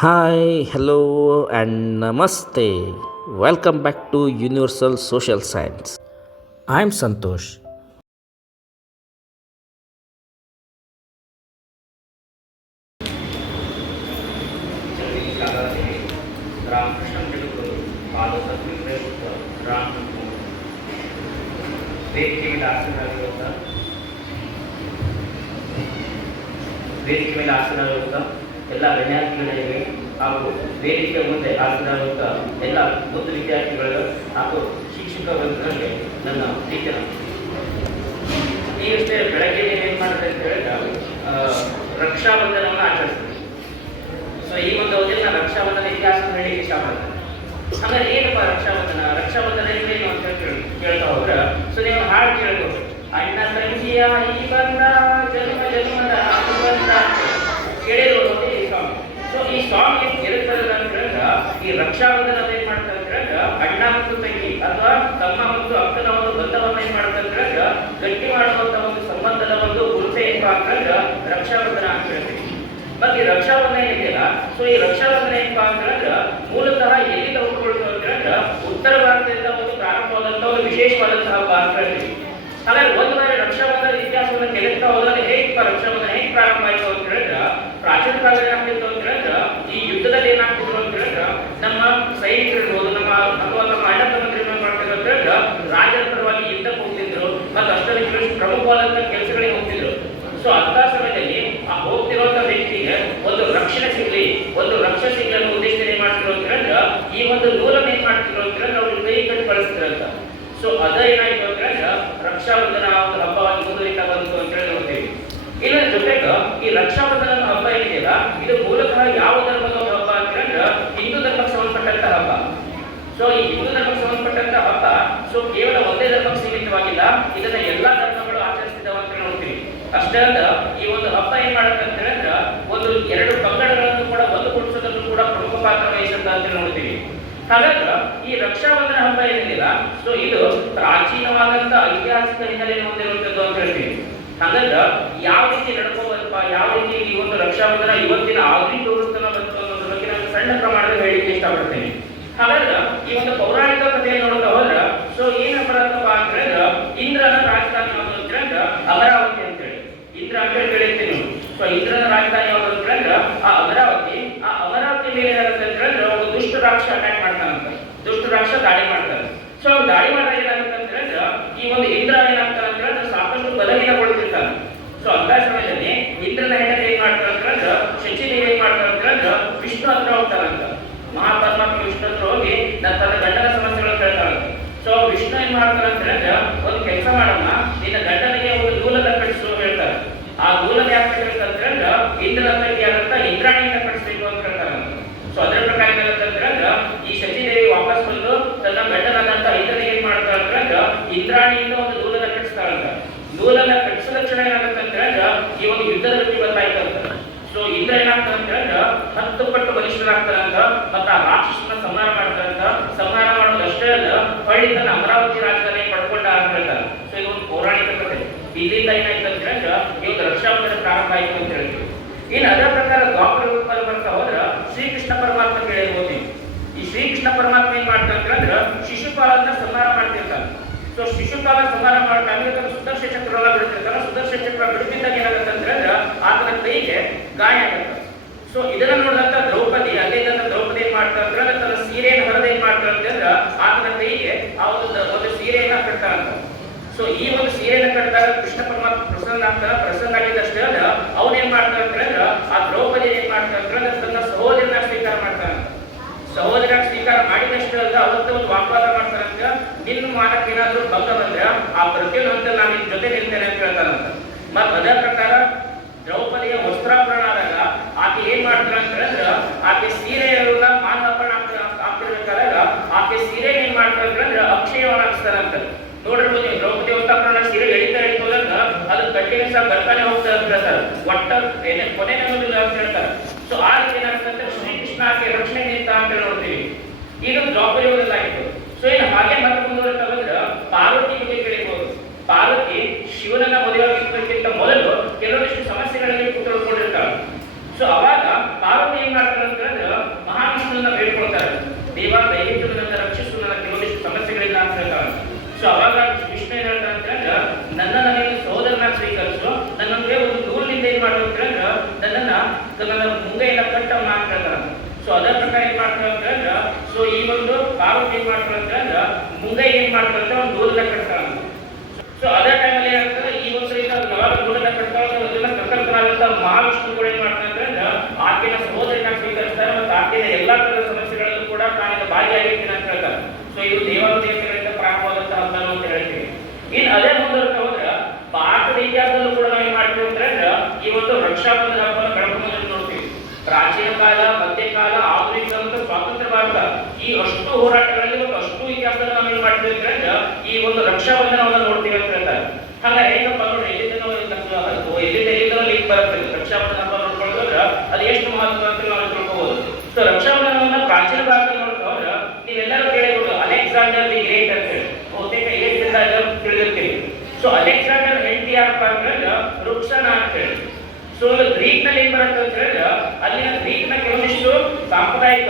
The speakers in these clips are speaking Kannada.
Hi, hello, and namaste. Welcome back to Universal Social Science. I'm Santosh. Ramakrishna ಜಗದ್ಗುರು ಪಾದಸತ್ವ ರಾಮ ವೇದಿಕೆ ಮೇಲೆ ಆಸನರಾಗಿರುವಂಥ ವೇದಿಕೆ ಮೇಲೆ ಆಸನರಾಗಿರುವಂಥ ಎಲ್ಲ ವಿದ್ಯಾರ್ಥಿಗಳಿಗೆ ಹಾಗೂ ವೇದಿಕೆ ಮುಂದೆ ಆಸನರಾಗಿರುವಂಥ ಎಲ್ಲ ಮುದ್ದು ವಿದ್ಯಾರ್ಥಿಗಳಿಗೆ ಹಾಗೂ ಶಿಕ್ಷಕ ವರ್ಗಗಳಿಗೆ ನನ್ನ ಪ್ರೀತಿಯ ಈಗಷ್ಟೇ ಬೆಳಗ್ಗೆ ಏನು ಮಾಡಿದ್ರೆ ಅಂತ ಹೇಳಿದ್ರೆ ರಕ್ಷಾಬಂಧನವನ್ನು ಆಚರಿಸ್ತೀವಿ. ಸೊ ಈ ಒಂದು ಅವಧಿಯಲ್ಲಿ ನಾನು ರಕ್ಷಾಬಂಧನ ಇತಿಹಾಸ ಹೇಳಲಿಕ್ಕೆ ಇಷ್ಟಪಡ್ತೇನೆ. ಹಾಗಾದ್ರೆ ಏನಪ್ಪ ರಕ್ಷಾಬಂಧನ ಏನು ಅಂತ ಕೇಳ್ತಾ ಹೋದ್ರೆ ಸೊ ನೀವು ಹಾಡು ಕೇಳ್ಬೋದು. ಅಣ್ಣ ತಂಗಿಯ ಈ ಬಂದ ಜನ್ಮ ಜನ್ಮದ ಬಂದ ಕೇಳಿರೋದು ಈ ಸಾಂಗ್. ಸೊ ಈ ಸಾಂಗ್ ಏನು ಇರುತ್ತದೆ ಅಂತ ಹೇಳಿದ್ರೆ ಈ ರಕ್ಷಾಬಂಧನ ಏನ್ ಮಾಡ್ತಾರೆ ಅಂತ ಹೇಳಿದ್ರೆ ಅಣ್ಣ ಮತ್ತು ತಂಗಿ ಅಥವಾ ತಮ್ಮ ಮತ್ತು ಅಕ್ಕನ ಒಂದು ಬಂಧವನ್ನ ಏನ್ ಮಾಡ್ತಾರೆ ಅಂತ ಹೇಳಿದ್ರೆ ಗಟ್ಟಿ ಮಾಡುವಂತ ಒಂದು ಸಂಬಂಧದ ಒಂದು ಗುರುತೆ ಏನಪ್ಪಾ ಅಂತ ಹೇಳಿದ್ರೆ ರಕ್ಷಾಬಂಧನ ಅಂತ ಹೇಳ್ತೀವಿ. ಮತ್ತೆ ಈ ರಕ್ಷಾಬಂಧನ ಏನಿದೆಯಲ್ಲ ಸೊ ಈ ರಕ್ಷಾಬಂಧನ ಏನಪ್ಪಾ ಅಂತ ಹೇಳಿದ್ರೆ ಮೂಲತಃ ಎಲ್ಲಿಂದ ಹುಟ್ಟುಕೊಳ್ತು ಅಂತ ಹೇಳಿದ್ರೆ ಉತ್ತರ ಭಾರತದಿಂದ ಒಂದು ಪ್ರಾರಂಭವಾದಂತಹ ಒಂದು ವಿಶೇಷವಾದಂತಹ ಹಬ್ಬ ಅಂತ ಹೇಳ್ತೀವಿ. ಹಾಗಾದ್ರೆ ಒಂದು ಬಾರಿ ರಕ್ಷಾಬಂಧನ ಇತಿಹಾಸವನ್ನು ತೆಗೆದುತ್ತಾ ಹೋದ್ರೆ ಹೇಗೆ ರಕ್ಷಾಬಂಧನ ಹೇಗೆ ಪ್ರಾರಂಭ ಆಯಿತು ಅಂತ ಹೇಳಿದ್ರೆ ಪ್ರಾಚೀನ ಕಾಲದಲ್ಲಿ ಏನಾಗ್ತಿತ್ತು ಅಂತ ಹೇಳಿದ್ರೆ ಈ ಯುದ್ಧದಲ್ಲಿ ಏನಾಗ್ತಿದ್ರು ಅಂತ ಹೇಳಿದ್ರೆ ನಮ್ಮ ಸೈನಿಕರಿರ್ಬೋದು ನಮ್ಮ ಅಥವಾ ನಮ್ಮ ಅಣ್ಣ ತಮ್ಮಂದಿರು ಏನ್ ಮಾಡ್ತಿದ್ರು ಅಂತ ಹೇಳಿದ್ರೆ ರಾಜರ ಪರವಾಗಿ ಯುದ್ಧಕ್ಕೆ ಹೋಗ್ತಿದ್ರು ಮತ್ತು ಅಷ್ಟರಲ್ಲಿ ಪ್ರಮುಖವಾದಂತಹ ಕೆಲಸಗಳಿಗೆ ಹೋಗ್ತಿದ್ರು. ಸೊ ಅಂತ ಸಮಯದಲ್ಲಿ ಆ ಹೋಗ್ತಿರುವಂತ ವ್ಯಕ್ತಿಗೆ ಒಂದು ರಕ್ಷಣೆ ಸಿಗ್ಲಿ, ಒಂದು ರಕ್ಷಣೆ ಸಿಗ್ಲಿ ಅನ್ನೋ ಉದ್ದೇಶದಲ್ಲಿ ಏನ್ ಮಾಡ್ತಿರೋ ಅಂತ ಹೇಳಿದ್ರೆ ಈ ಒಂದು ನೂಲನ್ನು ಏನ್ ಮಾಡ್ತಿರೋ ಅಂತ ಹೇಳಿದ್ರೆ ಅವ್ರಿಗೆ ಕೈ ಕಟ್ಟಿ ಕಳಿಸ್ತಿರಂತ. ಸೊ ಅದ ಏನಾಯ್ತು ಅಂತ ಹೇಳಿದ್ರೆ ರಕ್ಷಾಬಂಧನ ಒಂದು ಹಬ್ಬವಾಗಿ ಮುಂದುವರಿತಾ ಬಂತು ಅಂತ ಹೇಳಿ ನೋಡ್ತೀವಿ. ಇದರ ಜೊತೆಗೆ ಈ ರಕ್ಷಾಬಂಧನ ಹಬ್ಬ ಏನಿದೆಯಲ್ಲ ಇದು ಮೂಲತಃ ಯಾವ ಧರ್ಮದ ಒಂದು ಹಬ್ಬ ಅಂತ ಹೇಳಿದ್ರೆ ಹಿಂದೂ ಧರ್ಮಕ್ಕೆ ಸಂಬಂಧಪಟ್ಟಂತ ಹಬ್ಬ. ಸೊ ಈ ಹಿಂದೂ ಧರ್ಮಕ್ಕೆ ಸಂಬಂಧಪಟ್ಟಂತ ಹಬ್ಬ ಸೊ ಕೇವಲ ಒಂದೇ ಧರ್ಮಕ್ಕೆ ಸೀಮಿತವಾಗಿಲ್ಲ, ಇದನ್ನ ಎಲ್ಲಾ ಧರ್ಮಗಳು ಆಚರಿಸ್ತಿದ್ದಾವೆ ಅಂತ ನೋಡ್ತೀವಿ. ಅಷ್ಟೇ ಅಲ್ಲ ಈ ಒಂದು ಹಬ್ಬ ಏನ್ ಮಾಡುತ್ತೆ ಅಂತ ಹೇಳಿದ್ರೆ ಒಂದು ಎರಡು ಪಂಗಡಗಳನ್ನು ಕೂಡ ಒಂದುಗೂಡಿಸೋದನ್ನು ಕೂಡ ಪ್ರಮುಖ ಪಾತ್ರ ವಹಿಸುತ್ತೆ ಅಂತ ನೋಡ್ತೀವಿ. ಹಾಗಾದ್ರೆ ಈ ರಕ್ಷಾಬಂಧನ ಹಬ್ಬ ಏನಿದೆಯಲ್ಲ ಸೊ ಇದು ಪ್ರಾಚೀನವಾದಂತ ಐತಿಹಾಸಿಕ ಹಿನ್ನೆಲೆಯನ್ನು ಹೊಂದಿರುವಂತದ್ದು ಅಂತ ಹೇಳ್ತೀವಿ. ಹಾಗಾದ್ರೆ ಯಾವ ರೀತಿ ನಡ್ಕೋಬೇಕಪ್ಪ, ಯಾವ ರೀತಿ ಈ ಒಂದು ರಕ್ಷಾಬಂಧನ ಇವತ್ತಿನ ಆಧುನಿಕ ವೃತ್ತನ ಬಂತು ಅನ್ನೋದ್ರ ಬಗ್ಗೆ ನಾನು ಸಣ್ಣ ಪ್ರಮಾಣದಲ್ಲಿ ಹೇಳಿಕ್ಕೆ ಇಷ್ಟಪಡ್ತೇನೆ. ಹಾಗಾದ್ರೆ ಈ ಒಂದು ಪೌರಾಣಿಕ ಕಥೆಯನ್ನು ನೋಡ್ತಾ ಹೋದ್ರೆ ಸೊ ಏನ್ ಬರತ್ತಪ್ಪ ಅಂತ ಹೇಳಿದ್ರೆ ಇಂದ್ರನ ರಾಜಧಾನಿ ಯಾವುದು ಅಂತ ಹೇಳಿದ್ರೆ ಅಮರಾವತಿ ಅಂತ ಹೇಳಿ ಇಂದ್ರ ಅಂತ ಹೇಳಿ ಹೇಳಿರ್ತೀನಿ. ಸೊ ಇಂದ್ರನ ರಾಜಧಾನಿ ಯಾವುದು ಅಂತ ಹೇಳಿದ್ರೆ ಆ ಅಮರಾವತಿ ಮೇಲೆ ಏನಾಗುತ್ತೆ ಅಂತ ಹೇಳಿದ್ರೆ ಒಂದು ದುಷ್ಟ ರಾಕ್ಷಸ ಅಟ್ಯಾಕ್ ಮಾಡ್ತಾನಂತ, ದುಷ್ಟ ರಾಕ್ಷಸ ದಾಳಿ ಮಾಡ್ತಾನೆ. ಸೊ ಅವ್ರು ದಾಳಿ ಮಾಡಿದಾಗ ಏನಾಗುತ್ತೆ ಅಂತ ಹೇಳಿದ್ರೆ ಈ ಒಂದು ಇಂದ್ರ ಏನಾಗ್ತಾನೆ ಅಂತ ಹೇಳಿದ್ರೆ ಸಾಕಷ್ಟು ಬಲಹೀನಗೊಳ್ತಿರ್ತಾನೆ. ಸೊ ಅಂತ ಸಮಯದಲ್ಲಿ ಇಂದ್ರನ ಹೆಂಡತಿ ಏನ್ ಮಾಡ್ತಾರೆ ಅಂತ ಹೇಳಿದ್ರೆ ಶಚಿದೇವಿ ಏನ್ ಮಾಡ್ತಾರೆ ಅಂತ ಹೇಳಿದ್ರೆ ವಿಷ್ಣು ಹತ್ರ ಹೋಗ್ತಾರಂತ. ಮಹಾಪರಮಾತ್ಮ ವಿಷ್ಣು ಹತ್ರ ಹೋಗಿ ತನ್ನ ಗಂಡನ ಸಮಸ್ಯೆಗಳನ್ನು ಕೇಳ್ತಾರಂತೆ. ಸೊ ವಿಷ್ಣು ಏನ್ ಮಾಡ್ತಾರೆ ಅಂತ ಹೇಳಿದ್ರೆ ಒಂದು ಕೆಲಸ ಮಾಡಮ್ಮ, ನಿನ್ನ ಗಂಡನಿಗೆ ಒಂದು ನೂಲನ್ನ ಕಟ್ಟಿಸು ಹೇಳ್ತಾರೆ. ಆ ನೂಲನ್ನ ಯಾಕೆ ಕಟ್ಟಿರುತ್ತೆ ಅಂತ ಹೇಳಿದ್ರೆ ಇಂದ್ರನ ತಂಗಿ ಆದಂತ ಇಂದ್ರಾಣಿಯಿಂದ ಕಟ್ಟಿಸ್ಬೇಕು ಅಂತ ಹೇಳ್ತಾರಂತೆ. ಸೊ ಅದರ ಪ್ರಕಾರ ಏನಾಗುತ್ತೆ ಅಂತ ಹೇಳಿದ್ರೆ ಈ ಶಚಿದೇವಿ ವಾಪಸ್ ಬಂದು ತನ್ನ ಗಂಡನಾದಂತ ಇಂದ್ರನಿಗೆ ಏನ್ ಮಾಡ್ತಾರೆ ಅಂತ ಹೇಳಿದ್ರೆ ಇಂದ್ರಾಣಿಯಿಂದ ಒಂದು ನೂಲನ್ನ ಕಟ್ಟಿಸ್ತಾರಂತ. ನೂಲನ್ನ ಕಟ್ಟಿಸಿದ ಕ್ಷಣ ಏನಾಗುತ್ತೆ ಅಂತ ಹೇಳಿದ್ರೆ ಈ ಒಂದು ಯುದ್ಧದ ಗತಿ ಬದಲಾಯ್ತು ಅಂತ. ಸೊ ಇಂದ್ರ ಏನಾಗ್ತದೆ ಅಂತ ಹೇಳಿದ್ರೆ 10 ಪಟ್ಟು ಬಲಿಷ್ಠರಾಗ್ತಾರಂತ ಮತ್ತು ಆ ರಾಕ್ಷಸನ ಸಂಹಾರ ಮಾಡ್ತಾರಂತ. ಸಂಹಾರ ಮಾಡೋದಷ್ಟೇ ಅಲ್ಲ ಹೊಳ್ಳಿ ತನ್ನ ಅಮರಾವತಿ ರಾಜಧಾನಿ ಪಡ್ಕೊಂಡ ಅಂತ ಹೇಳ್ತಾರೆ. ಸೊ ಇದು ಒಂದು ಪೌರಾಣಿಕ ಕಥೆ. ಇಲ್ಲಿಂದ ಏನಾಯ್ತು ಅಂತ ಹೇಳಿದ್ರೆ ಈ ಒಂದು ರಕ್ಷಾಬಂಧನ ಪ್ರಾರಂಭ ಆಯ್ತು ಅಂತ ಹೇಳ್ತೀವಿ. ಇನ್ನು ಅದರ ಪ್ರಕಾರ ದ್ವಾಪರ ಯುಗದಲ್ಲಿ ಬರ್ತಾ ಹೋದ್ರೆ ಶ್ರೀಕೃಷ್ಣ ಪರಮಾತ್ಮ ಕೇಳಿರ್ಬೋದು. ಈ ಶ್ರೀಕೃಷ್ಣ ಪರಮಾತ್ಮ ಏನ್ ಮಾಡ್ತಾರೆ ಅಂತ ಹೇಳಿದ್ರೆ ಶಿಶುಪಾಲನ ಸಂಹಾರ ಮಾಡ್ತಿರ್ತಾನೆ. ಸೊ ಶಿಶುಪಾಲ ಸಂಹಾರ ಮಾಡೋ ಟೈಮಿಗೆ ಸುದರ್ಶನ ಚಕ್ರವನ್ನ ಬಿಡ್ತಿರ್ತಾನೆ. ಸುದರ್ಶನ ಚಕ್ರ ಬಿಡುತ್ತಿದ್ದಾಗ ಏನಾಗುತ್ತೆ ಅಂತ ಹೇಳಿದ್ರೆ ಆತನ ಕೈಗೆ ಗಾಯ ಆಗುತ್ತೆ. ಸೊ ಇದನ್ನ ನೋಡಿದಂತ ದ್ರೌಪದಿ ಅಲ್ಲಿಂದ ದ್ರೌಪದಿ ಏನ್ ಮಾಡ್ತಾರೆ ಅಂತ ಹೇಳಿದ್ರೆ ತನ್ನ ಸೀರೆಯನ್ನು ಹೊರದು ಏನ್ ಮಾಡ್ತಾರೆ ಅಂತ ಹೇಳಿದ್ರೆ ಆತನ ಕೈಗೆ ಆ ಒಂದು ಸೀರೆಯನ್ನ ಕಟ್ತಾರಂತ. ಸೊ ಈ ಒಂದು ಸೀರೆಯನ್ನು ಕಟ್ಟಿದಾಗ ಕೃಷ್ಣ ಪರಮಾತ್ಮ ಪ್ರಸನ್ನ ಆಗಿದ್ದಷ್ಟೇ ಅಲ್ಲ ಅವನೇನ್ ಮಾಡ್ತಾರೆ ಅಂತ ಹೇಳಿದ್ರೆ ಆ ದ್ರೌಪದಿ ಏನ್ ಮಾಡ್ತಾರೆ ಅಂತ ಹೇಳಿದ್ರೆ ತನ್ನ ಸಹೋದರನ ಸ್ವೀಕಾರ ಮಾಡ್ತಾನೆ. ಸಹೋದರ ಸ್ವೀಕಾರ ಮಾಡಿದಷ್ಟೇ ಅಲ್ಲ ಅವತ್ತು ಒಂದು ವಾಗ್ವಾದ ಮಾಡ್ತಾರಂತ. ನಿನ್ನ ಮಾನಕ್ಕೆ ಏನಾದ್ರೂ ಭಂಗ ಬಂದ್ರೆ ಆ ಪ್ರತಿಯೊಂದು ಹಂತದಲ್ಲಿ ನಾನು ನಿನ್ ಜೊತೆ ನಿಲ್ತೇನೆ ಅಂತ ಹೇಳ್ತಾರಂತ. ಮತ್ ಅದೇ ಪ್ರಕಾರ ದ್ರೌಪದಿಯ ವಸ್ತ್ರಾಪರಣ ಆದಾಗ ಆಕೆ ಏನ್ ಮಾಡ್ತಾರೆ ಅಂತ ಹೇಳಿದ್ರೆ ಆಕೆ ಸೀರೆ ಮಾನವಪರಣ ಆಗ್ತಿರ್ಬೇಕಾದಾಗ ಆಕೆ ಸೀರೆ ಏನ್ ಮಾಡ್ತಾರೆ ಅಂತ ಹೇಳಿದ್ರೆ ಅಕ್ಷಯವನ್ನ ಹಾಕ್ತಾರಂತ. ನೋಡಿರ್ಬೋದು ನೀವು ದ್ರೌಪದಿ ವಸ್ತ್ರಾಪರಣ ಸೀರೆ ಎಳಿತಾ ಹೋದಾಗ ಅದು ಕಂಟಿನ್ಯೂಸ್ ಆಗಿ ಬರ್ತಾನೆ ಹೋಗ್ತಾ ಅಂತ ಹೇಳ್ತಾರೆ. ಒಟ್ಟ ಕೊನೆ ಅನ್ನೋದಿಲ್ಲ ಅಂತ ಹೇಳ್ತಾರೆ. ಸೊ ಆ ರೀತಿ ಏನಾಗ್ತದೆ ಶ್ರೀಕೃಷ್ಣ ಆಕೆ ರಕ್ಷಣೆ ನಿಂತ ಅಂತ ನೋಡ್ತೀವಿ. ಇದು ದ್ರೌಪದಿಯವರೆಲ್ಲ ಆಯ್ತು. ಸೊ ಇನ್ನು ಹಾಗೆ ಮತ್ತೆ ಮುಂದುವರಿತಾ ಬಂದ್ರೆ ಪಾರ್ವತಿ ಬಗ್ಗೆ ಕೇಳಿರ್ಬೋದು. ಪಾರ್ವತಿ ಶಿವನನ್ನ ಮದುವೆಯಾಗಿದ್ದಕ್ಕಿಂತ ಮೊದಲು ಕೆಲವೊಂದಿಷ್ಟು ಸಮಸ್ಯೆಗಳಲ್ಲಿ ಕುತ್ಕೊಳ್ಕೊಂಡಿರ್ತಾಳೆ. ಸೊ ಅವಾಗ ಪಾರ್ವತಿ ಏನ್ ಮಾಡ್ತಾರೆ ಅಂತ ಹೇಳಿದ್ರೆ ಕೈಯಿಂದ ಕಟ್ಟ ಮಾಡ್ತಾರೆ. ಸೊ ಅದರ ಪ್ರಕಾರ ಏನ್ ಮಾಡ್ತಾರೆ ಅಂತಂದ್ರೆ, ಸೊ ಈ ಒಂದು ಕಾರು ಏನ್ ಮಾಡ್ತಾರೆ ಅಂತಂದ್ರೆ ಮುಂದೆ ಏನ್ ಮಾಡ್ತಾರೆ ಅಂತ ಒಂದು ದೂರದ ಕಟ್ತಾರೆ. ಸೊ ಅದೇ ಟೈಮಲ್ಲಿ ಏನಾಗ್ತದೆ, ಈ ಒಂದು ನವಾದ ದೂರದ ಕಟ್ತಾರೆ. ಅದನ್ನ ಪ್ರಕೃತರಾದಂತ ಮಹಾವಿಷ್ಣುಗಳು ಏನ್ ಮಾಡ್ತಾರೆ ಅಂತಂದ್ರೆ ಆಕೆಯ ಸಹೋದರಿನ ಸ್ವೀಕರಿಸ್ತಾರೆ ಮತ್ತು ಆಕೆಯ ಎಲ್ಲಾ ತರದ ಸಮಸ್ಯೆಗಳಲ್ಲೂ ಕೂಡ ತಾನಿಂದ ಭಾಗಿಯಾಗಿರ್ತೀನಿ ಅಂತ ಹೇಳ್ತಾರೆ. ಸೊ ಇದು ದೇವಾಲಯಗಳಿಂದ ಪ್ರಾರಂಭವಾದಂತಹ ಹಬ್ಬ ಅಂತ ಹೇಳ್ತೀವಿ. ಇನ್ನು ಅದೇ ಮುಂದುವರೆದ ಹೋದ್ರೆ ಭಾರತದ ಇತಿಹಾಸದಲ್ಲೂ ಕೂಡ ನಾವು ಏನ್ ಮಾಡ್ತೀವಿ ಅಂತಂದ್ರೆ ಈ ಒಂದು ರಕ್ಷಾಬಂಧನ ಹಬ್ಬವನ್ನು ಬೆಳಕು ನೋಡ್ತೀವಿ. ಪ್ರಾಚೀನ ಕಾಲ, ಮಧ್ಯಕಾಲ, ಆಧುನಿಕ ಮತ್ತು ಸ್ವಾತಂತ್ರ್ಯ ಭಾರತ ಈ ಅಷ್ಟು ಹೋರಾಟಗಳಲ್ಲಿ ಮತ್ತು ಅಷ್ಟು ಇತಿಹಾಸದಲ್ಲಿ ನಾವು ಏನ್ ಮಾಡ್ತೀವಿ ಅಂತಂದ್ರೆ ಈ ಒಂದು ರಕ್ಷಾಬಂಧನವನ್ನು ನೋಡ್ತೀವಿ ಅಂತ ಹೇಳ್ತಾರೆ. ಹಾಗಾಗಿ ಏನಪ್ಪ ನೋಡ್ರಿ, ಎಲ್ಲಿಂದ ಲಿಂಕ್ ಬರುತ್ತೆ ರಕ್ಷಾಬಂಧನ ಹಬ್ಬ ನೋಡ್ಕೊಳ್ಳೋದ್ರ ಅದು ಎಷ್ಟು ಮಹತ್ವ ಅಂತ ನಾವು ತಿಳ್ಕೋಬಹುದು. ಸೊ ರಕ್ಷಾಬಂಧನವನ್ನ ಪ್ರಾಚೀನ ಭಾರತದಲ್ಲಿ ನೋಡ್ಕೊಂಡ್ರೆ ನೀವೆಲ್ಲರೂ ಕೇಳಿರ್ಬೋದು ಅಲೆಕ್ಸಾಂಡರ್ ದಿ ಗ್ರೇಟ್ ಅಂತ ಹೇಳಿ. ಬಹುತೇಕ ತಿಳಿದಿರ್ತೀವಿ. ಸೊ ಅಲೆಕ್ಸಾಂಡರ್ ಹೆಂಡತಿ ಯಾರಪ್ಪ ಅಂತಂದ್ರೆ ರುಕ್ಸಾನಾ ಅಂತ ಹೇಳಿ. ಸೊ ಗ್ರೀಕ್ ನಲ್ಲಿ ಏನ್ ಬರುತ್ತೆ ಅಂತ ಹೇಳಿದ್ರೆ ಅಲ್ಲಿನ ಗ್ರೀಕ್ ನ ಕೆಲವೊಂದಿಷ್ಟು ಸಾಂಪ್ರದಾಯಿಕ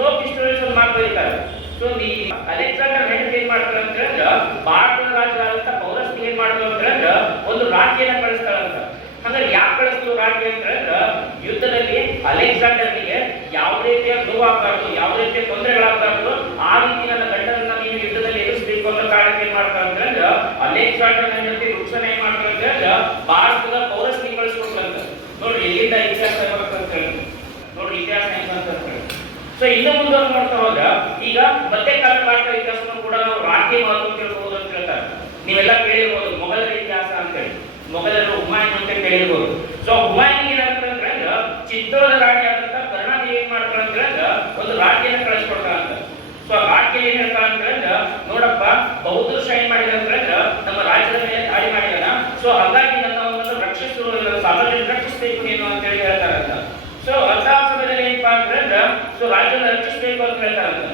ಲೋಕ್ ಹಿಸ್ಟೋರಿಯನ್ಸ್ ಮಾತು ಬರೀತಾರೆ. ಸೊ ಈ ಅಲೆಕ್ಸಾಂಡರ್ ಹೆಂಡತಿ ಏನ್ ಮಾಡ್ತಾರೆ ಅಂತ ಹೇಳಿದ್ರೆ ಭಾರತದ ರಾಜರಾದಂತ ಪೌರಸ್ತಿ ಏನ್ ಮಾಡ್ತಾರೆ ಅಂತ ಹೇಳಿದ್ರೆ ಒಂದು ರಾಜ್ಯನ ಕಳಿಸ್ತಾರಂತ. ಅಂದ್ರೆ ಯಾಕೆ ಕಳಿಸ್ತು ರಾಜ್ಯ ಅಂತ ಹೇಳಿದ್ರೆ ಯುದ್ಧದಲ್ಲಿ ಅಲೆಕ್ಸಾಂಡರ್ನಿಗೆ ಯಾವುದೇ ರೀತಿಯ ನೋವಾಗಬಾರ್ದು, ಯಾವುದೇ ರೀತಿಯ ತೊಂದರೆಗಳಾಗಬಾರ್ದು, ಆ ರೀತಿ ನನ್ನ ಗಂಡನನ್ನ ನೀನು ಯುದ್ಧದಲ್ಲಿ ಎದುರಿಸಬೇಕು ಅನ್ನೋ ಕಾರಣಕ್ಕೆ ಏನ್ ಮಾಡ್ತಾರೆ ಅಂತ ಹೇಳಿದ್ರೆ ಅಲೆಕ್ಸಾಂಡರ್ ಹೆಂಡತಿ ರುಕ್ಸಾನಾ ಏನ್ ಮಾಡ್ತಾರೆ ಅಂತ ಹೇಳಿದ್ರೆ ಭಾರತದ ಪೌರಸ್ತಿ ಕಳಿಸ್ಕೊಡ್ತಂತ. ನೋಡ್ರಿ ಎಲ್ಲಿಂದ ಇತಿಹಾಸ ಬರುತ್ತೆ ಅಂತ ಹೇಳಿ, ನೋಡ್ರಿ ಇತಿಹಾಸ ಹೆಂಗಂತ ಹೇಳಿ. ಸೊ ಇನ್ನು ಮುಂದುವರೆದು ನೋಡ್ತಾ ಹೋದ ಈಗ ಮಧ್ಯಕಾಲ ಭಾರತದ ಇತಿಹಾಸವನ್ನು ಕೂಡ ನಾವು ರಾಜ್ಯ ಮಹತ್ವ ತಿಳ್ಬಹುದು ಅಂತ ಹೇಳ್ತಾರೆ. ನೀವೆಲ್ಲ ಕೇಳಿರ್ಬೋದು ಮೊಘಲರ ಇತಿಹಾಸ ಅಂತ ಹೇಳಿ. ಮೊಘಲರು ಹುಮಾಯೂನ್ ಅಂತ ಕೇಳಿರ್ಬೋದು. ಸೊ ಹುಮಾಯೂನ್ ಏನಾಗ್ತದೆ ಅಂದ್ರೆ ಚಿತ್ತೋರದ ರಾಜ್ಯ ಆದಂತ ಕರ್ಣಾದೇವಿ ಏನ್ ಮಾಡ್ತಾರೆ ಅಂತ ಹೇಳಿದ್ರೆ ಒಂದು ರಾಜ್ಯನ ಕಳಿಸ್ಕೊಡ್ತಾರಂತ. ಸೊ ರಾಜ್ಯ ಏನ್ ಹೇಳ್ತಾರೆ ಅಂತಂದ್ರೆ ನೋಡಪ್ಪ ಬೌದ್ಧರು ಏನ್ ಮಾಡಿದ ಅಂತಂದ್ರೆ ನಮ್ಮ ರಾಜ್ಯದ ಮೇಲೆ ದಾಳಿ ಮಾಡಿದಾನ. ಸೊ ಹಾಗಾಗಿ ನನ್ನ ಒಂದು ಸಾರ್ವಜನಿಕ ರಕ್ಷಿಸಬೇಕು ನೀನು ಅಂತ ಹೇಳಿ ಹೇಳ್ತಾರಂತ. ಸೊ ಅಂತ ಸಮಯದಲ್ಲಿ ಏನಪ್ಪಾ ಅಂತಂದ್ರೆ ಸೊ ರಾಜ್ಯವನ್ನು ರಕ್ಷಿಸಬೇಕು ಅಂತ ಹೇಳ್ತಾರಂತ.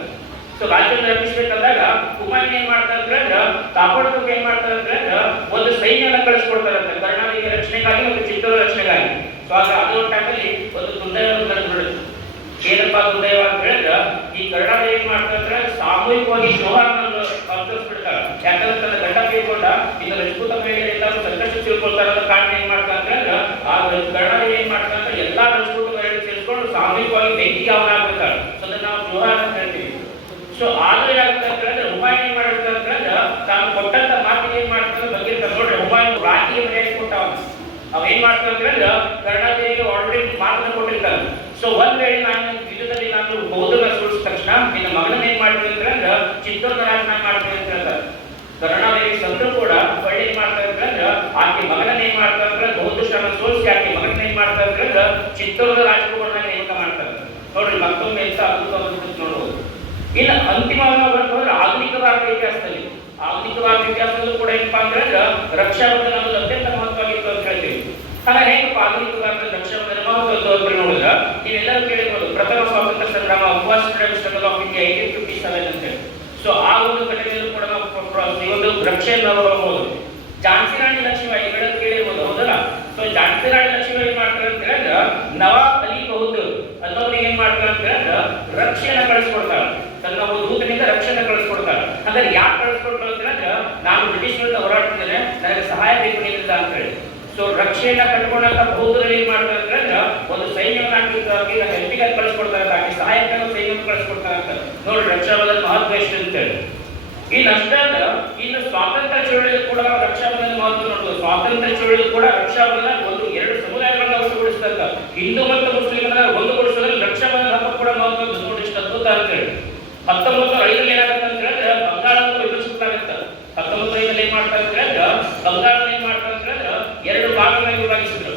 ಸೊ ರಾಜ್ಯವನ್ನು ರಕ್ಷಿಸಬೇಕಂದಾಗ ಹುಮಾಯೂನ್ ಏನ್ ಮಾಡ್ತಾರೆ ಅಂತಂದ್ರೆ ಕಾಪಾಡೋದಕ್ಕೆ ಏನ್ ಮಾಡ್ತಾರೆ ಅಂತಂದ್ರೆ ಒಂದು ಸೈನ್ಯನ ಕಳಿಸ್ಕೊಡ್ತಾರಂತ ಕರ್ನಾಟಕ ರಕ್ಷಣೆಗಾಗಿ ಮತ್ತು ಚಿತ್ತೂರು ರಕ್ಷಣೆಗಾಗಿ. ಸೊ ಆಗ ಅದೋ ಟೈಮಲ್ಲಿ ಒಂದು ದುರ್ದೈವ ನಡೆದ್ಬಿಡುತ್ತೆ. ಏನಪ್ಪಾ ದುರ್ದೈವ ಅಂತ ಹೇಳಿದ್ರೆ ಈ ಕರ್ನಾಟಕ ಏನ್ ಮಾಡ್ತಾರೆ ಅಂದ್ರೆ ಸಾಮೂಹಿಕವಾಗಿ ಶೋಹವನ್ನು ಆಚರಿಸ್ಬಿಡ್ತಾರೆ. ಯಾಕಂದ್ರೆ ತನ್ನ ಗಂಡ ತೀರ್ಕೊಂಡ ಇನ್ನು ರಜಪೂತ ಮಹಿಳೆಯರಿಂದ ಸಂಕಷ್ಟ ತಿಳ್ಕೊಳ್ತಾರೆ ಅನ್ನೋ ಕಾರಣ ಏನ್ ಮಾಡ್ತಾರೆ ಅಂತಂದ್ರೆ ಆ ಕರ್ನಾಟಕ ಏನ್ ಮಾಡ್ತಾರೆ ಅಂದ್ರೆ ಎಲ್ಲಾ ರಜಪೂತ ಮಹಿಳೆಯರು ಸೇರಿಸ್ಕೊಂಡು ಸಾಮೂಹಿಕವಾಗಿ ಬೆಂಕಿಗೆ ಅವನಾಗ್ಬಿಡ್ತಾರೆ. ಸೊ ಅದನ್ನ ನಾವು ಶೋಹ ಅಂತ ಹೇಳ್ತೀವಿ. ಸೊ ಆದ್ರೂ ಏನಾಗುತ್ತೆ ಅಂತ ಹೇಳಿದ್ರೆ ಹುಮಾಯೂನ್ ಏನ್ ಮಾಡಿರ್ತಾರೆ ಅಂತಂದ್ರೆ ತಾನು ಕೊಟ್ಟಂತ ಮಾತಿಗೆ ಏನ್ ಮಾಡ್ತಾರೆ ಬಗ್ಗಿರ್ತಾರೆ. ನೋಡ್ರಿ ಹುಮಾಯೂನ್ ರಾಜ್ಯ ಮರ್ಯಾದೆ ಕೊಟ್ಟವ ಅವೇನ್ ಮಾಡ್ತಾರೆ ಅಂತಂದ್ರೆ ಕರ್ನಾಟಕರಿಗೆ ಆಲ್ರೆಡಿ ಮಾತನ್ನ ಕೊಟ್ಟಿರ್ತಾರೆ. ಸೊ ಒಂದ್ ವೇಳೆ ನಾನು ಯುದ್ಧದಲ್ಲಿ ನಾನು ಬೌದ್ಧನ ಸೋಲಿಸಿದ ತಕ್ಷಣ ನಿನ್ನ ಮಗನ ಏನ್ ಮಾಡ್ತೀವಿ ಅಂತಂದ್ರೆ ಚಿತ್ತೋರ್ನ ರಾಜನ ಮಾಡ್ತೀವಿ ಅಂತ ಹೇಳ್ತಾರೆ. ಕರ್ನಾಟಕ ಸಂತರು ಕೂಡ ಒಳ್ಳೆ ಏನ್ ಮಾಡ್ತಾರೆ ಅಂತಂದ್ರೆ ಆಕೆ ಮಗನ ಏನ್ ಮಾಡ್ತಾರೆ ಅಂದ್ರೆ ಬೌದ್ಧ ಶ್ರಮ ಸೋಲಿಸಿ ಆಕೆ ಮಗನ ಏನ್ ಮಾಡ್ತಾರೆ ಅಂತಂದ್ರೆ ಚಿತ್ತೋರ್ನ ರಾಜಕುಮಾರನಾಗಿ ನೇಮಕ ಮಾಡ್ತಾರೆ. ನೋಡ್ರಿ ಮತ್ತೊಮ್ಮೆ ಎಂತ ಅದ್ಭುತ ನೋಡ್ಬೋದು. ಇನ್ನು ಅಂತಿಮವಾಗಿ ಬರ್ತಂದ್ರೆ ಆಧುನಿಕ ಭಾರತ ಇತಿಹಾಸದಲ್ಲಿ ಇತಿಹಾಸದಲ್ಲೂ ಕೂಡ ಏನಪ್ಪಾ ಅಂತಂದ್ರೆ ರಕ್ಷಾಬಂಧನ ಅನ್ನೋದು ಅತ್ಯಂತ ಮಹತ್ವವಾಗಿತ್ತು ಅಂತ ಹೇಳ್ತೀವಿ. ಹಾಗಾಗಿ ಹೇಗಪ್ಪ ಆಧುನಿಕ ಭಾರತದ ರಕ್ಷಾಬಂಧನ ಮಹತ್ವದ್ದು ಅಂತ ನೋಡಿದ್ರೆ ನೀವೆಲ್ಲರೂ ಕೇಳಿರ್ಬೋದು ಪ್ರಥಮ ಸ್ವಾತಂತ್ರ್ಯ ಸಂಗ್ರಾಮ first freedom struggle of India 1857 ಅಂತ ಹೇಳಿ. ಸೊ ಆ ಒಂದು ಘಟನೆಯಲ್ಲೂ ಕೂಡ ನಾವು ಈ ಒಂದು ರಕ್ಷೆಯನ್ನು ನೋಡಬಹುದು. ಝಾನ್ಸಿ ರಾಣಿ ಲಕ್ಷ್ಮೀಬಾಯಿ ಇವೆಲ್ಲರೂ ಕೇಳಿರ್ಬೋದು, ಹೌದಲ್ಲ? ಸೊ ಝಾನ್ಸಿ ರಾಣಿ ಲಕ್ಷ್ಮೀಬಾಯಿ ಏನ್ ಮಾಡ್ತಾರೆ ಅಂತ ಹೇಳಿದ್ರೆ ನವಾಬ್ ಅಲಿ ಬಹದ್ದೂರ್ ಅನ್ನೋರಿಗೆ ಏನ್ ಮಾಡ್ತಾರೆ ಅಂತ ಹೇಳಿದ್ರೆ ರಕ್ಷೆಯನ್ನ ಕಳಿಸ್ಕೊಡ್ತಾರೆ. ತನ್ನ ಒಂದು ದೂತನಿಂದ ರಕ್ಷಣೆ ಕಳಿಸ್ಕೊಡ್ತಾರೆ. ಹಾಗಾದ್ರೆ ಯಾಕೆ ಕಳಿಸ್ಕೊಡ್ತಾರೆ ಅಂತ ಹೇಳಿದ್ರೆ ನಾನು ಬ್ರಿಟಿಷ್ ವಿರುದ್ಧ ಹೋರಾಡ್ತಿದ್ದೇನೆ, ನನಗೆ ಸಹಾಯ ಬೇಕು ನಿಮ್ಮಿಂದ ಅಂತ ಹೇಳಿ. ಸೊ ರಕ್ಷೆಯನ್ನ ಕಟ್ಕೊಂಡಂತ ಬೌದ್ಧರು ಏನ್ ಮಾಡ್ತಾರೆ ಅಂತಂದ್ರೆ ಒಂದು ಸೈನ್ಯವನ್ನು ಹಾಕಿ ಹೆಲ್ಪಿಗೆ ಕಳಿಸ್ಕೊಡ್ತಾರೆ, ಹಾಕಿ ಸಹಾಯಕನ ಸೈನ್ಯವನ್ನು ಕಳಿಸ್ಕೊಡ್ತಾರೆ ಅಂತ. ನೋಡ್ರಿ ರಕ್ಷಾಬಂಧನ ಮಹತ್ವ ಎಷ್ಟು ಅಂತ ಹೇಳಿ. ಇನ್ನಷ್ಟೇ ಅಲ್ಲ, ಇನ್ನು ಸ್ವಾತಂತ್ರ್ಯ ಚಳವಳಿ ಕೂಡ ರಕ್ಷಾಬಂಧನ ಮಹತ್ವ ನೋಡ್ಬೋದು. ಸ್ವಾತಂತ್ರ್ಯ ಚಳವಳಿ ಕೂಡ ರಕ್ಷಾಬಂಧನ ಒಂದು ಎರಡು ಸಮುದಾಯಗಳನ್ನ ಒಟ್ಟುಗೂಡಿಸಿದಂತ ಹಿಂದೂ ಮತ್ತು ಮುಸ್ಲಿಮರ ಒಂದುಗೂಡಿಸೋದ್ರಲ್ಲಿ ರಕ್ಷಾಬಂಧನ ಹಬ್ಬ ಕೂಡ ಮಹತ್ವ ನೋಡಿ ಎಷ್ಟು ಅದ್ಭುತ ಅಂತ ಹೇಳಿ. 1905 ಏನಾಗುತ್ತೆ ಅಂತ ಹೇಳಿದ್ರೆ ಬಂಗಾಳವನ್ನು ವಿಭಜಿಸಲಾಗುತ್ತೆ. 1905 ಏನ್ ಮಾಡ್ತಾರೆ ಅಂತ ಹೇಳಿದ್ರೆ ಬಂಗಾಳವನ್ನು ಏನ್ ಮಾಡ್ತಾರೆ ಅಂತ ಹೇಳಿದ್ರೆ ಎರಡು ಭಾಗಗಳಾಗಿ ವಿಭಜಿಸಿದ್ರು.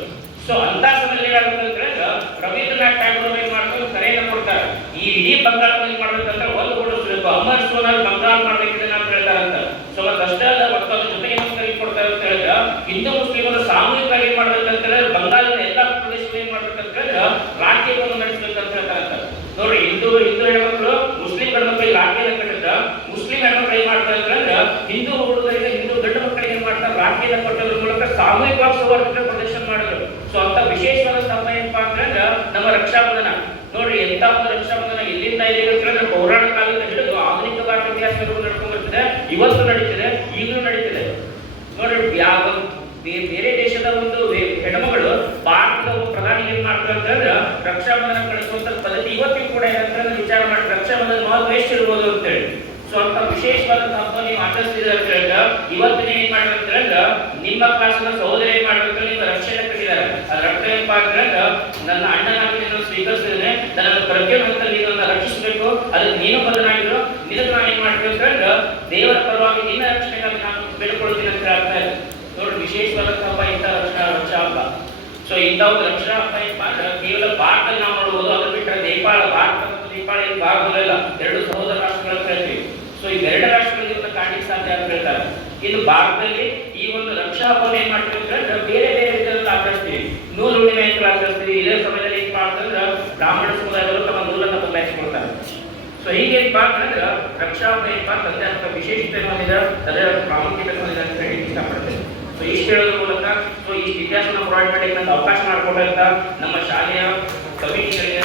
ಸೊ ಅಂತ ಸಮಯದಲ್ಲಿ ಏನಾಗುತ್ತೆ ಅಂತ ಹೇಳಿದ್ರೆ ರವೀಂದ್ರನಾಥ್ ಟ್ಯಾಗೋರ್ ಏನ್ ಮಾಡ್ತಾರೆ ಕರೆಯನ್ನು ಕೊಡ್ತಾರೆ. ಈ ಇಡೀ ಬಂಗಾಳವನ್ನು ಏನ್ ಮಾಡ್ಬೇಕಂದ್ರೆ ಒಂದು ಗೂಡಿಸಬೇಕು, ಅಮರ್ ಸೋನಾಲ್ ಬಂಗಾಳ ಮಾಡ್ಬೇಕಿದೆ ಅಂತ ಹೇಳ್ತಾರಂತ. ಸೊ ಅಷ್ಟೇ ಅಲ್ಲ ಮತ್ತೊಂದು ಜೊತೆಗೆ ಕರೆ ಕೊಡ್ತಾರೆ ಅಂತ ಹೇಳಿದ್ರೆ ಹಿಂದೂ ಮುಸ್ಲಿಮರು ಸಾಮೂಹಿಕವಾಗಿ ಏನ್ ಮಾಡ್ಬೇಕಂತ ಹೇಳಿದ್ರೆ ಬಂಗಾಳದ ಎಲ್ಲಾ ಪ್ರದೇಶಗಳು ಏನ್ ಮಾಡ್ಬೇಕಂತ ಹೇಳಿದ್ರೆ ರಾಜ್ಯವನ್ನು ನಡೆಸಬೇಕಂತ ಹೇಳ್ತಾರಂತ. ನೋಡ್ರಿ ಹಿಂದೂ ಹೆಣ್ಮಕ್ಳು ಮುಸ್ಲಿಂ ಗಂಡು ಮಕ್ಕಳಿಗೆ ರಾಜ್ಯನ ಕಟ್ಟಿದ್ರೆ ಮುಸ್ಲಿಂ ಹೆಣ್ಮಕ್ಳು ಏನ್ ಮಾಡ್ತಾರೆ ಅಂತಂದ್ರೆ ಹಿಂದೂ ಹುಡುಗರಿಗೆ ಹಿಂದೂ ಗಂಡು ಮಕ್ಕಳಿಗೆ ಏನ್ ಮಾಡ್ತಾರೆ ರಾಜ್ಯನ ಕೊಟ್ಟೋದ್ರ ಮೂಲಕ ಸಾಮೂಹಿಕವಾಗಿ ಸೌಹಾರ್ದ ಪ್ರದರ್ಶನ ಮಾಡಿದ್ರು. ಸೊ ಅಂತ ವಿಶೇಷವಾದ ಸ್ತಂಭ ಏನಪ್ಪಾ ಅಂತಂದ್ರೆ ನಮ್ಮ ರಕ್ಷಾಬಂಧನ. ನೋಡ್ರಿ ಎಂತ ಒಂದು ರಕ್ಷಾಬಂಧನ ಎಲ್ಲಿಂದ ಇದೆ ಅಂತ ಹೇಳಿದ್ರೆ ಪೌರಾಣ ಕಾಲದಿಂದ ಹಿಡಿದು ಆಧುನಿಕ ಭಾರತ ಇತಿಹಾಸಗಳು ನಡ್ಕೊಂಡು ಬರ್ತಿದೆ, ಇವತ್ತು ನಡೀತಿದೆ, ಈಗಲೂ ನಡೀತಿದೆ. ನೋಡ್ರಿ ಯಾವ ಬೇರೆ ದೇಶದ ಒಂದು ಹೆಣ್ಮಗಳು ಭಾರತದ ಪ್ರಧಾನಿ ಏನ್ ಮಾಡ್ತಾರೆ ಮಾಡ್ತೀವಿ ಅಂತಂದ್ರೆ ರಕ್ಷಾಬಂಧನ ಕಳಿಸುವಂತ ಪದ್ಧತಿ ಇವತ್ತಿಗೂ ಕೂಡ ಏನಂತಂದ್ರೆ ವಿಚಾರ ಮಾಡಿ ರಕ್ಷಾಬಂಧನ ಮಹತ್ವ ಎಷ್ಟಿರ್ಬೋದು ಅಂತೇಳಿ. ಸೊ ಅಂತ ವಿಶೇಷವಾದಂತಹ ಹಬ್ಬ ನೀವು ಆಚರಿಸ್ತಿದ್ರೆ ಅಂತ ಹೇಳಿದ್ರೆ ಇವತ್ತಿನ ಏನ್ ಮಾಡ್ಬೇಕಂದ್ರೆ ನಿಮ್ಮ ಕ್ಲಾಸ್ನ ಸಹೋದರಿ ಏನ್ ಮಾಡ್ಬೇಕು, ನಿಮ್ಮ ರಕ್ಷಣೆ ಕಟ್ಟಿದ್ದಾರೆ. ಆ ರಕ್ತ ಏನಪ್ಪಾ ಅಂತಂದ್ರೆ ನನ್ನ ಅಣ್ಣನಾಗಿ ನೀನು ಸ್ವೀಕರಿಸಿದ್ರೆ ನನ್ನ ಪ್ರಜ್ಞೆವಂತ ನೀನನ್ನ ರಕ್ಷಿಸಬೇಕು, ಅದಕ್ಕೆ ನೀನು ಬದಲಾಗಿದ್ರು ನಿನಗೆ ನಾನು ಏನ್ ಮಾಡ್ಬೇಕು ಅಂತಂದ್ರೆ ದೇವರ ಪರವಾಗಿ ನಿನ್ನ ರಕ್ಷಣೆಗಾಗಿ ನಾನು ಬೇಡ್ಕೊಳ್ತೀನಿ ಅಂತ ಹೇಳ್ತಾ ಇದೆ. ನೋಡಿ ವಿಶೇಷವಾದಂತಹ ಹಬ್ಬ ಇಂಥ ರಕ್ಷಾ ಹಬ್ಬ. ಸೊ ಇಂಥ ಒಂದು ರಕ್ಷಾ ಹಬ್ಬ ಏನಪ್ಪಾ ಅಂದ್ರೆ ಕೇವಲ ಭಾರತದಲ್ಲಿ ನಾವು ನೋಡಬಹುದು, ಅದು ಬಿಟ್ಟರೆ ನೇಪಾಳ, ಭಾರತ ಮತ್ತು ನೇಪಾಳ ಏನು ಭಾಗದಲ್ಲ, ಎರಡು ಸಹೋದರ ರಾಷ್ಟ್ರಗಳ ಹೇಳ್ತೀವಿ. ಸೊ ಈ ಎರಡು ರಾಷ್ಟ್ರಗಳಲ್ಲಿ ಇವತ್ತು ಕಾಣಲಿಕ್ಕೆ ಸಾಧ್ಯ ಅಂತ ಹೇಳ್ತಾರೆ. ಇನ್ನು ಭಾರತದಲ್ಲಿ ಈ ಒಂದು ರಕ್ಷಾ ಹಬ್ಬವನ್ನು ಏನ್ ಮಾಡ್ತೀವಿ ಅಂತಂದ್ರೆ ಬೇರೆ ಬೇರೆ ರೀತಿಯಲ್ಲಿ ಆಚರಿಸ್ತೀವಿ. ನೂಲು ಹುಣ್ಣಿಮೆ ಅಂತ ಆಚರಿಸ್ತೀವಿ. ಇದೇ ಸಮಯದಲ್ಲಿ ಏನ್ ಮಾಡ್ತಂದ್ರೆ ಬ್ರಾಹ್ಮಣ ಸಮುದಾಯದವರು ತಮ್ಮ ನೂಲನ್ನು ಬದಲಾಯಿಸಿಕೊಳ್ತಾರೆ. ಸೊ ಹೀಗೆ ಏನಪ್ಪಾ ಅಂತಂದ್ರೆ ರಕ್ಷಾ ಹಬ್ಬ ಏನಪ್ಪಾ ತಂದೆ ಅಂತ ವಿಶೇಷತೆ ಹೊಂದಿದೆ, ಅದರ ಪ್ರಾಮುಖ್ಯತೆ ಹೊಂದಿದೆ ಅಂತ ಹೇಳಿ ಇಷ್ಟಪಡ್ತೇನೆ. ಸೊ ಇಷ್ಟು ಹೇಳೋದ್ರ ಮೂಲಕ ಸೊ ಈ ಇತಿಹಾಸನ ಪ್ರೊವೈಡ್ ಮಾಡಲಿಕ್ಕೆ ನಂಗೆ ಅವಕಾಶ ಮಾಡಿಕೊಟ್ಟಂತ ನಮ್ಮ ಶಾಲೆಯ ಕಮಿಟಿಗಳಿಗೆ